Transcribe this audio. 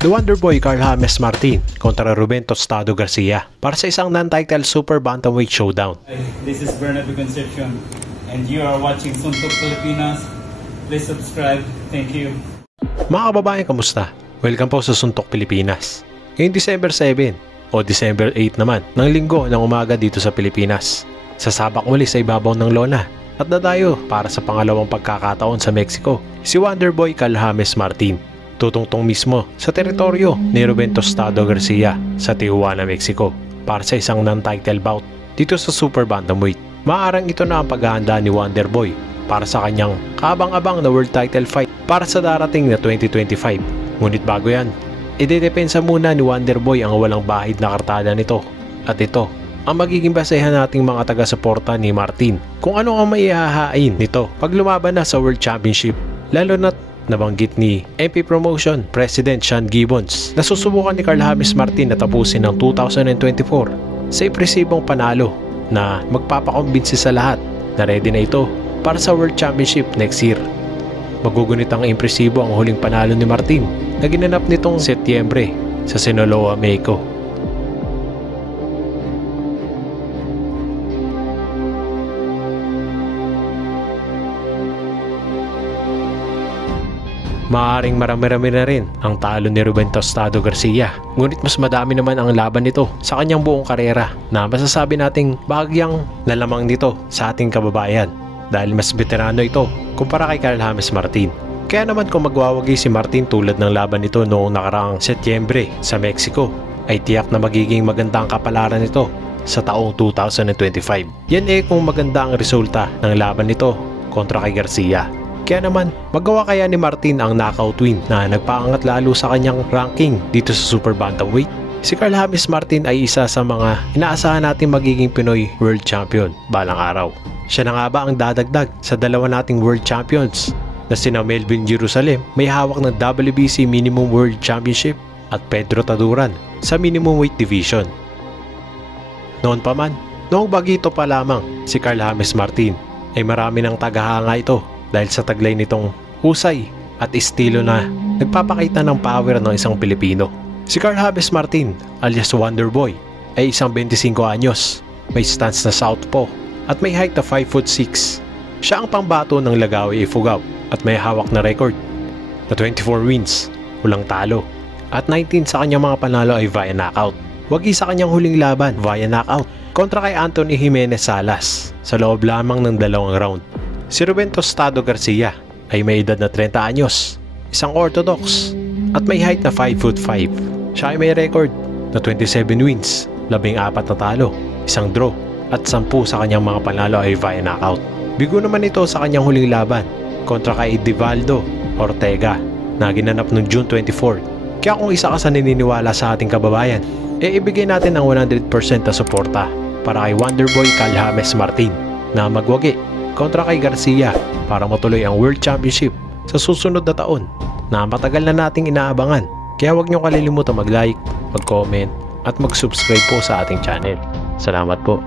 The Wonder Boy Carl James Martin kontra Ruben Tostado Garcia para sa isang non-title Super Bantamweight Showdown. This is Bernardo Concepcion and you are watching Suntok Pilipinas. Please subscribe. Thank you. Mga kababayan, kamusta? Welcome po sa Suntok Pilipinas. Ngayong December 7 o December 8 naman ng linggo ng umaga dito sa Pilipinas. Sasabak muli sa ibabaw ng lona at dadayo para sa pangalawang pagkakataon sa Mexico si Wonder Boy Carl James Martin. Tutungtong mismo sa teritoryo ni Ruben Tostado Garcia sa Tijuana, Mexico para sa isang non-title bout dito sa Super Bantamweight. Maarang ito na ang paghahanda ni Wonder Boy para sa kanyang kaabang-abang na world title fight para sa darating na 2025. Ngunit bago yan, idedepensa muna ni Wonder Boy ang walang bahid na kartada nito. At ito ang magiging basehan nating mga taga-suporta ni Martin kung ano ang maihahain nito pag lumaban na sa World Championship, lalo na't nabanggit ni MP Promotion President Sean Gibbons na susubukan ni Carl James Martin na tapusin ng 2024 sa impresibong panalo na magpapakumbinsi sa lahat na ready na ito para sa World Championship next year. Magugunit ang impresibo ang huling panalo ni Martin na ginanap nitong Setyembre sa Sinaloa, Mexico. Maaring marami-rami na rin ang talo ni Ruben Tostado Garcia, ngunit mas madami naman ang laban nito sa kanyang buong karera na masasabi nating bahagyang nalamang nito sa ating kababayan dahil mas veterano ito kumpara kay Carl James Martin. Kaya naman kung magwawagi si Martin tulad ng laban nito noong nakaraang Setyembre sa Mexico, ay tiyak na magiging maganda ang kapalaran nito sa taong 2025. Yan kung maganda ang resulta ng laban nito kontra kay Garcia. Kaya naman, magawa kaya ni Martin ang knockout win na nagpaangat lalo sa kanyang ranking dito sa Super Bantamweight? Si Carl James Martin ay isa sa mga inaasahan natin magiging Pinoy World Champion balang araw. Siya na nga ba ang dadagdag sa dalawa nating World Champions na sina Melvin Jerusalem, may hawak ng WBC Minimum World Championship, at Pedro Taduran sa Minimum Weight Division? Noon pa man, noong bagito pa lamang si Carl James Martin ay marami ng tagahanga ito dahil sa taglay nitong husay at estilo na nagpapakita ng power ng isang Pilipino. Si Carl James Martin alias Wonder Boy ay isang 25 anyos, may stance na southpaw at may height na 5'6". Siya ang pangbato ng Lagawi Ifugao at may hawak na record na 24 wins, walang talo, at 19 sa kanyang mga panalo ay via knockout. Wagi sa kanyang huling laban via knockout kontra kay Anthony Jimenez Salas sa loob lamang ng 2 round. Si Ruben Tostado Garcia ay may edad na 30 anyos, isang orthodox at may height na 5'5". Siya ay may record na 27 wins, 14 na talo, isang draw at 10 sa kanyang mga panalo ay via knockout. Bigo naman ito sa kanyang huling laban kontra kay Edivaldo Ortega na ginanap noong June 24. Kaya kung isa ka sa naniniwala sa ating kababayan, ibigay natin ang 100% na suporta para kay Wonder Boy Carl James Martin na magwagi kontra kay Garcia para matuloy ang World Championship sa susunod na taon na matagal na nating inaabangan. Kaya huwag niyo kalilimutan mag-like, mag-comment at mag-subscribe po sa ating channel. Salamat po.